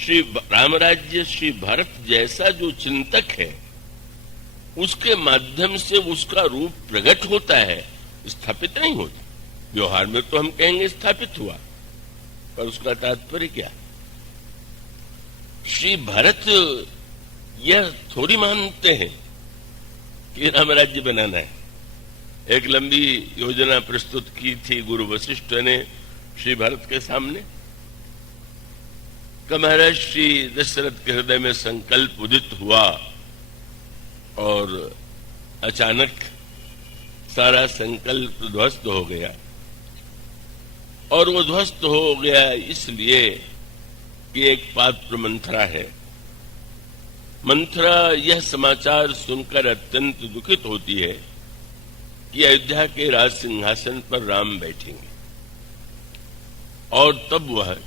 श्री रामराज्य श्री भरत जैसा जो चिंतक है उसके माध्यम से उसका रूप प्रकट होता है, स्थापित नहीं होता। व्यवहार में तो हम कहेंगे स्थापित हुआ, पर उसका तात्पर्य क्या? श्री भरत यह थोड़ी मानते हैं कि रामराज्य बनाना है। एक लंबी योजना प्रस्तुत की थी गुरु वशिष्ठ ने श्री भरत के सामने। कि महाराज श्री दशरथ के हृदय में संकल्प उदित हुआ और अचानक सारा संकल्प ध्वस्त हो गया। और वो ध्वस्त हो गया इसलिए कि एक पात्र मंथरा है। मंथरा यह समाचार सुनकर अत्यंत दुखित होती है कि अयोध्या के राज सिंहासन पर राम बैठेंगे। और तब वह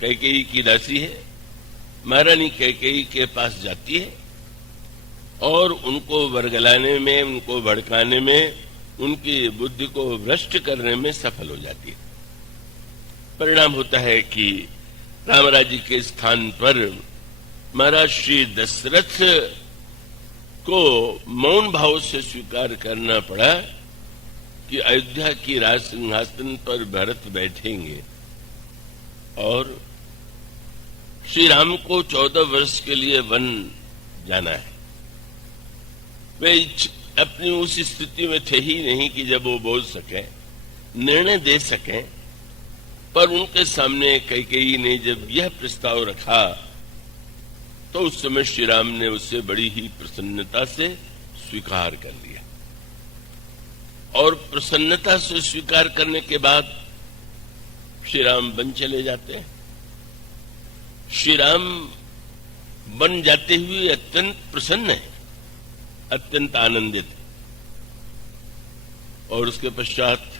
कैकेयी की दासी है, महारानी कैकेयी के पास जाती है और उनको वर्गलाने में, उनको भड़काने में, उनकी बुद्धि को भ्रष्ट करने में सफल हो जाती है। परिणाम होता है कि रामराज्य के स्थान पर महाराज श्री दशरथ को मौन भाव से स्वीकार करना पड़ा कि अयोध्या की राज सिंहासन पर भरत बैठेंगे और श्री राम को 14 वर्ष के लिए वन जाना है। वे अपनी उस स्थिति में थे ही नहीं कि जब वो बोल सके, निर्णय दे सके। पर उनके सामने कैकेयी ने जब यह प्रस्ताव रखा तो उस समय श्री राम ने उसे बड़ी ही प्रसन्नता से स्वीकार कर लिया। और प्रसन्नता से स्वीकार करने के बाद श्री राम वन चले जाते हैं। श्री राम वन जाते हुए अत्यंत प्रसन्न है, अत्यंत आनंदित है। और उसके पश्चात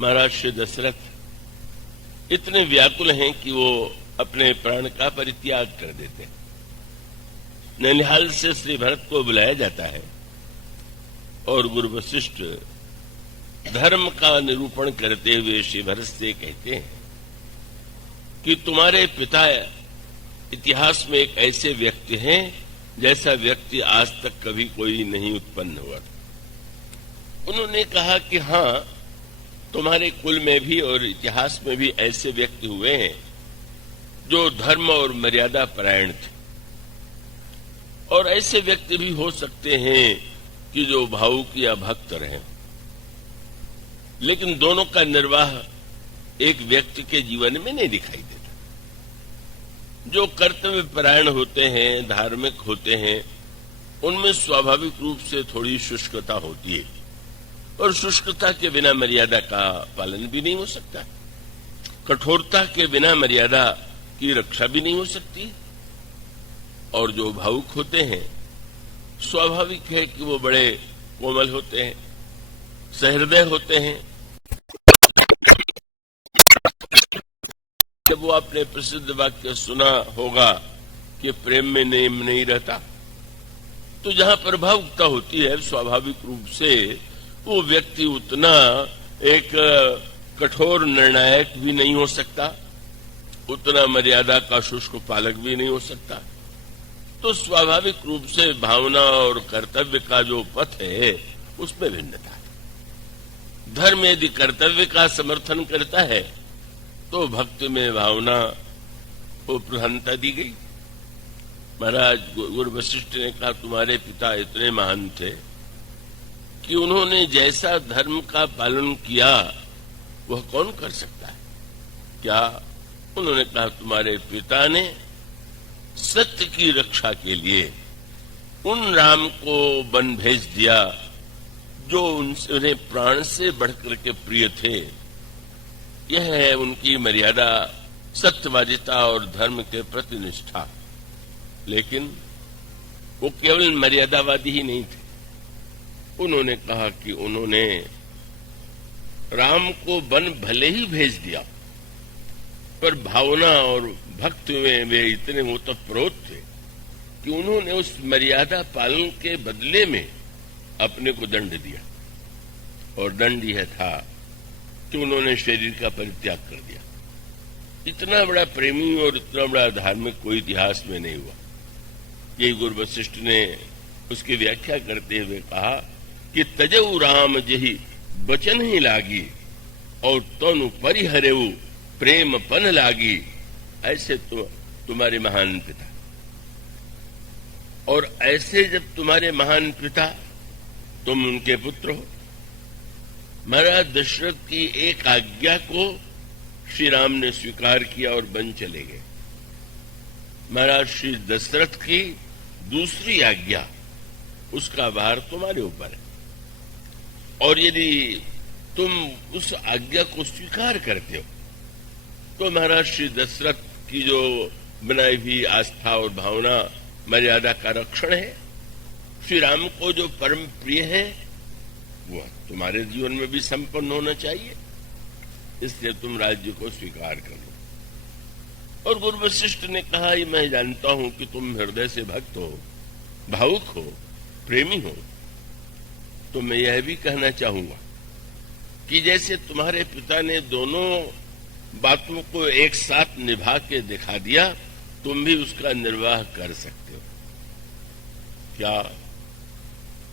महाराज श्री दशरथ इतने व्याकुल हैं कि वो अपने प्राण का परित्याग कर देते हैं। ननिहाल से श्री भरत को बुलाया जाता है और गुरु वशिष्ठ धर्म का निरूपण करते हुए श्री भरत से कहते हैं कि तुम्हारे पिता इतिहास में एक ऐसे व्यक्ति हैं जैसा व्यक्ति आज तक कभी कोई नहीं उत्पन्न हुआ था। उन्होंने कहा कि हाँ, तुम्हारे कुल में भी और इतिहास में भी ऐसे व्यक्ति हुए हैं जो धर्म और मर्यादा परायण थे। और ऐसे व्यक्ति भी हो सकते हैं कि जो भावुक या भक्त रहे। लेकिन दोनों का निर्वाह एक व्यक्ति के जीवन में नहीं दिखाई देता। जो कर्तव्य परायण होते हैं, धार्मिक होते हैं, उनमें स्वाभाविक रूप से थोड़ी शुष्कता होती है। और शुष्कता के बिना मर्यादा का पालन भी नहीं हो सकता। कठोरता के बिना मर्यादा की रक्षा भी नहीं हो सकती। और जो भावुक होते हैं, स्वाभाविक है कि वो बड़े कोमल होते हैं, सहृदय होते हैं। जब वो आपने प्रसिद्ध वाक्य सुना होगा कि प्रेम में नेम नहीं रहता, तो जहां पर भावुकता होती है, स्वाभाविक रूप से वो व्यक्ति उतना एक कठोर निर्णायक भी नहीं हो सकता, उतना मर्यादा का शुष्क पालक भी नहीं हो सकता। तो स्वाभाविक रूप से भावना और कर्तव्य का जो पथ है उसमें भिन्नता है। धर्म यदि कर्तव्य का समर्थन करता है तो भक्ति में भावना को प्रधानता दी गई। महाराज गुरु वशिष्ठ ने कहा, तुम्हारे पिता इतने महान थे कि उन्होंने जैसा धर्म का पालन किया वह कौन कर सकता है? क्या? उन्होंने कहा, तुम्हारे पिता ने सत्य की रक्षा के लिए उन राम को वन भेज दिया जो उन्हें प्राण से बढ़कर के प्रिय थे। यह है उनकी मर्यादा, सत्यवादिता और धर्म के प्रति निष्ठा। लेकिन वो केवल मर्यादावादी ही नहीं थे। उन्होंने कहा कि उन्होंने राम को वन भले ही भेज दिया, पर भावना और भक्ति में वे इतने ओतप्रोत थे कि उन्होंने उस मर्यादा पालन के बदले में अपने को दंड दिया। और दंड यह था कि उन्होंने शरीर का परित्याग कर दिया। इतना बड़ा प्रेमी और इतना बड़ा धार्मिक कोई इतिहास में नहीं हुआ। यही गुरु वशिष्ठ ने उसकी व्याख्या करते हुए कहा कि तजऊ राम जही बचन ही लागी और तनु परिहरेऊ प्रेम पन लागी। ऐसे तुम्हारे महान पिता, और ऐसे जब तुम्हारे महान पिता, तुम उनके पुत्र हो। महाराज दशरथ की एक आज्ञा को श्री राम ने स्वीकार किया और बन चले गए। महाराज श्री दशरथ की दूसरी आज्ञा, उसका भार तुम्हारे ऊपर है, और यदि तुम उस आज्ञा को स्वीकार करते हो तो महाराज श्री दशरथ की जो बनाई हुई आस्था और भावना मर्यादा का रक्षण है, श्री राम को जो परम प्रिय है, वो तुम्हारे जीवन में भी संपन्न होना चाहिए। इसलिए तुम राज्य को स्वीकार कर लो। और गुरु वशिष्ठ ने कहा, मैं जानता हूं कि तुम हृदय से भक्त हो, भावुक हो, प्रेमी हो, तो मैं यह भी कहना चाहूंगा कि जैसे तुम्हारे पिता ने दोनों बातों को एक साथ निभा के दिखा दिया, तुम भी उसका निर्वाह कर सकते हो। क्या?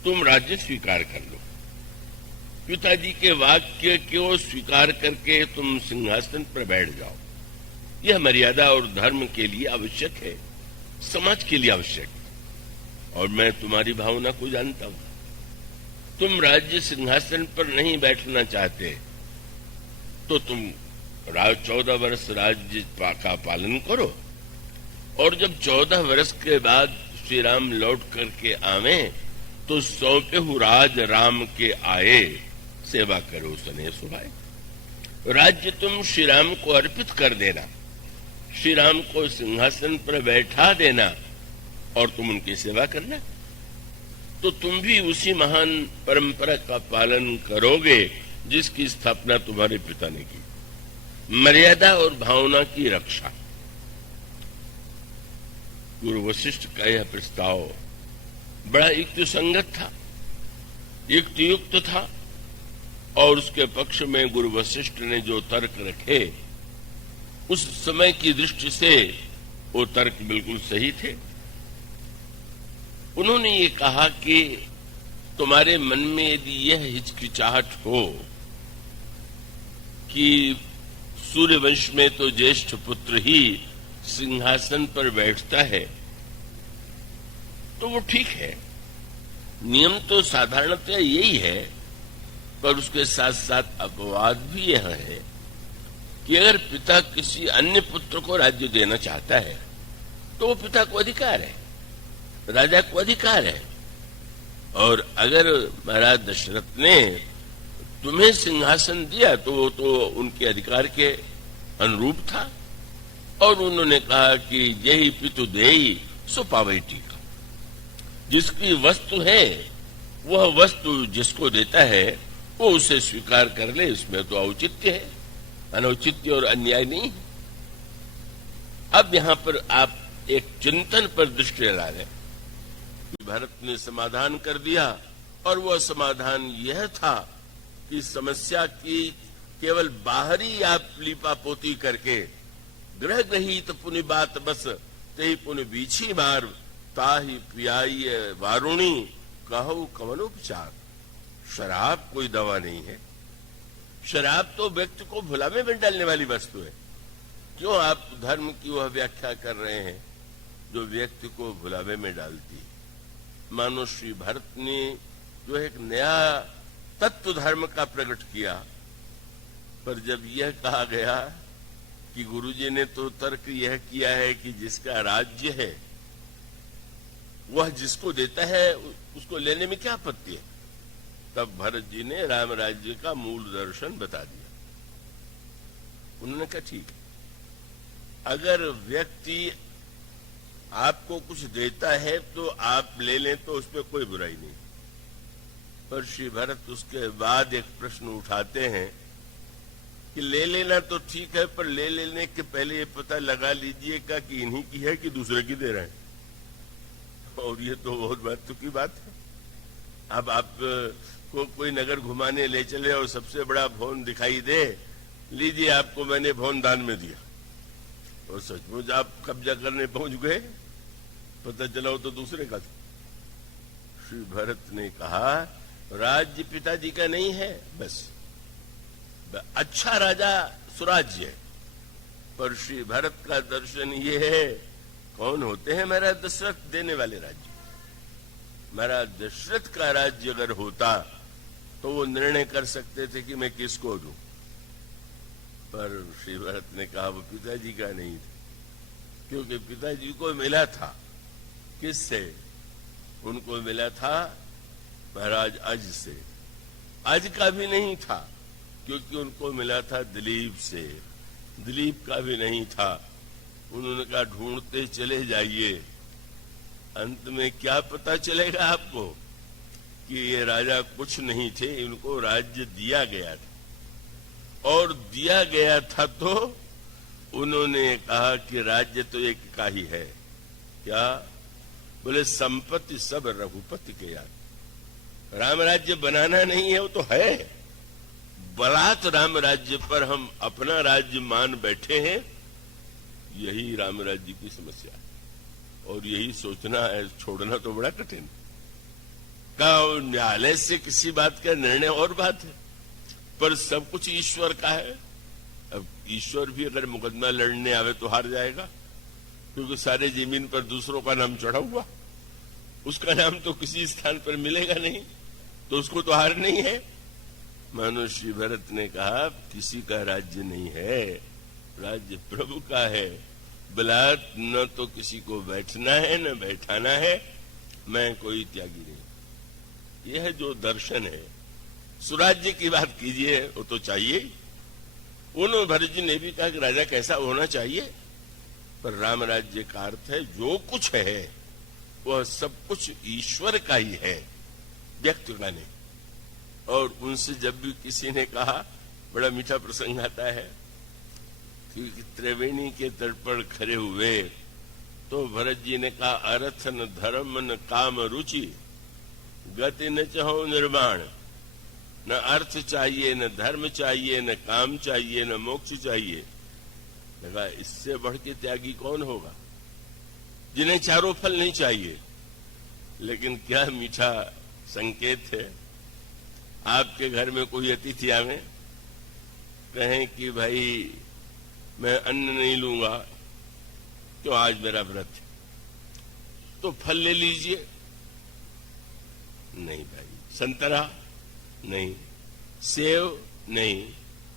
तुम राज्य स्वीकार कर लो। पिताजी के वाक्य को स्वीकार करके तुम सिंहासन पर बैठ जाओ। यह मर्यादा और धर्म के लिए आवश्यक है, समाज के लिए आवश्यक है। और मैं तुम्हारी भावना को जानता हूं। तुम राज्य सिंहासन पर नहीं बैठना चाहते तो तुम 14 वर्ष राज्य का पालन करो, और जब 14 वर्ष के बाद श्री राम लौट करके आवे तो सौंपे राज राम के आए, सेवा करो सने सुभाए। राज्य तुम श्री राम को अर्पित कर देना, श्री राम को सिंहासन पर बैठा देना, और तुम उनकी सेवा करना, तो तुम भी उसी महान परंपरा का पालन करोगे जिसकी स्थापना तुम्हारे पिता ने की। मर्यादा और भावना की रक्षा। गुरु वशिष्ठ का यह प्रस्ताव बड़ा युक्तिसंगत था, युक्तियुक्त था, और उसके पक्ष में गुरु वशिष्ठ ने जो तर्क रखे, उस समय की दृष्टि से वो तर्क बिल्कुल सही थे। उन्होंने ये कहा कि तुम्हारे मन में यदि यह हिचकिचाहट हो कि सूर्यवंश में तो ज्येष्ठ पुत्र ही सिंहासन पर बैठता है, तो वो ठीक है, नियम तो साधारणतः यही है, पर उसके साथ साथ अपवाद भी यह है कि अगर पिता किसी अन्य पुत्र को राज्य देना चाहता है तो वो पिता को अधिकार है, राजा को अधिकार है। और अगर महाराज दशरथ ने तुम्हें सिंहासन दिया तो वो तो उनके अधिकार के अनुरूप था, और उन्होंने कहा कि यही पितु देई सो पावई टीका। जिसकी वस्तु है वह वस्तु जिसको देता है वो उसे स्वीकार कर ले, इसमें तो औचित्य है, अनौचित्य और अन्याय नहीं है। अब यहाँ पर आप एक चिंतन पर दृष्टि ला रहे। भारत ने समाधान कर दिया, और वह समाधान यह था कि समस्या की केवल बाहरी आप लीपापोती करके ग्रह ग्रहित पुनि बात बस तेहि पुनि बीछी बार ताहि पियाई वारुणी कहु कवनोपचार। शराब कोई दवा नहीं है। शराब तो व्यक्ति को भुलावे में डालने वाली वस्तु है। क्यों आप धर्म की वह व्याख्या कर रहे हैं जो व्यक्ति को भुलावे में डालती है? मानो श्री भरत ने जो एक नया तत्व धर्म का प्रकट किया, पर जब यह कहा गया कि गुरुजी ने तो तर्क यह किया है कि जिसका राज्य है वह जिसको देता है उसको लेने में क्या आपत्ति है, तब भरत जी ने राम राज्य का मूल दर्शन बता दिया। उन्होंने कहा ठीक है, अगर व्यक्ति आपको कुछ देता है तो आप ले लें तो उसमें कोई बुराई नहीं। पर श्री भरत उसके बाद एक प्रश्न उठाते हैं कि ले लेना तो ठीक है, पर ले लेने के पहले ये पता लगा लीजिएगा कि इन्हीं की है कि दूसरे की दे रहे हैं। और ये तो बहुत महत्व की बात है। अब आप को कोई नगर घुमाने ले चले और सबसे बड़ा भवन दिखाई दे, लीजिए आपको मैंने भवन दान में दिया, और सचमुच आप कब्जा करने पहुंच गए, पता चला हो तो दूसरे का था। श्री भरत ने कहा राज्य पिताजी का नहीं है, बस अच्छा राजा सुराज्य है, पर श्री भरत का दर्शन ये है कौन होते हैं मेरा दशरथ देने वाले राज्य। मेरा दशरथ का राज्य अगर होता तो वो निर्णय कर सकते थे कि मैं किसको दूं, पर श्री भरत ने कहा वो पिताजी का नहीं था, क्योंकि पिताजी को मिला था किससे, उनको मिला था महाराज अज से। अज का भी नहीं था क्योंकि उनको मिला था दिलीप से, दिलीप का भी नहीं था। उन्होंने कहा ढूंढते चले जाइए, अंत में क्या पता चलेगा आपको कि ये राजा कुछ नहीं थे, इनको राज्य दिया गया था। और दिया गया था तो उन्होंने कहा कि राज्य तो एक का ही है, क्या बोले संपत्ति सब रघुपति के याद। राम राज्य बनाना नहीं है, वो तो है, बलात् राम राज्य पर हम अपना राज्य मान बैठे हैं। यही राम राज्य की समस्या है, और यही सोचना है, छोड़ना तो बड़ा कठिन। का न्यायालय से किसी बात का निर्णय और बात है, पर सब कुछ ईश्वर का है। अब ईश्वर भी अगर मुकदमा लड़ने आवे तो हार जाएगा, क्योंकि सारे जमीन पर दूसरों का नाम चढ़ा हुआ, उसका नाम तो किसी स्थान पर मिलेगा नहीं, तो उसको तो हार नहीं है। मानो श्री भरत ने कहा किसी का राज्य नहीं है, राज्य प्रभु का है। बलात् न तो किसी को बैठना है न बैठाना है, मैं कोई त्यागी नहीं। यह है जो दर्शन है। सुराज्य की बात कीजिए, वो तो चाहिए। उन्होंने भरत जी ने भी कहा कि राजा कैसा होना चाहिए, पर राम राज्य का अर्थ है जो कुछ है वह सब कुछ ईश्वर का ही है, व्यक्ति का नहीं। और उनसे जब भी किसी ने कहा, बड़ा मीठा प्रसंग आता है कि त्रिवेणी के तट पर खड़े हुए तो भरत जी ने कहा अर्थ न धर्म न काम रुचि, गति न चाहो निर्माण। न अर्थ चाहिए, न धर्म चाहिए, न काम चाहिए, न मोक्ष चाहिए। लगा इससे बढ़ के त्यागी कौन होगा, जिन्हें चारों फल नहीं चाहिए। लेकिन क्या मीठा संकेत है। आपके घर में कोई अतिथि आवे, कहें कि भाई मैं अन्न नहीं लूंगा तो आज मेरा व्रत है, तो फल ले लीजिए। नहीं भाई, संतरा नहीं, सेव नहीं,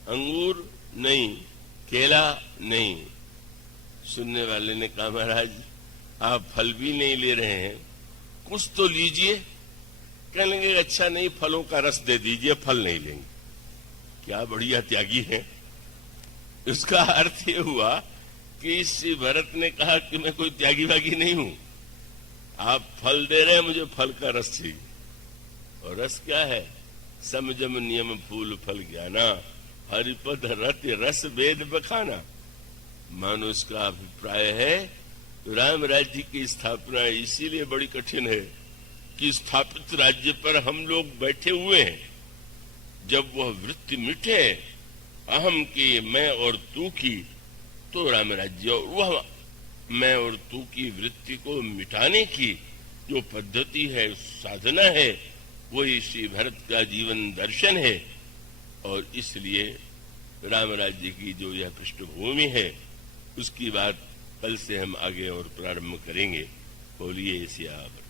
अंगूर नहीं, केला नहीं। सुनने वाले ने कहा महाराज आप फल भी नहीं ले रहे हैं, कुछ तो लीजिए। कहने लगे अच्छा नहीं, फलों का रस दे दीजिए, फल नहीं लेंगे। क्या बढ़िया त्यागी है। उसका अर्थ ये हुआ कि श्री भरत ने कहा कि मैं कोई त्यागी वागी नहीं हूं, आप फल दे रहे हैं, मुझे फल का रस चाहिए। और रस क्या है, समझम नियम फूल फल ज्ञाना, हरिपद रति रस वेद बखाना। मानो उसका अभिप्राय है राम राज्य की स्थापना इसीलिए बड़ी कठिन है कि स्थापित राज्य पर हम लोग बैठे हुए हैं। जब वह वृत्ति मिटे अहम की, मैं और तू की, तो राम राज्य। और वह मैं और तू की वृत्ति को मिटाने की जो पद्धति है, साधना है, वही श्री भरत का जीवन दर्शन है। और इसलिए राम राज्य की जो यह पृष्ठभूमि है, उसकी बात कल से हम आगे और प्रारंभ करेंगे। बोलिए सियावर।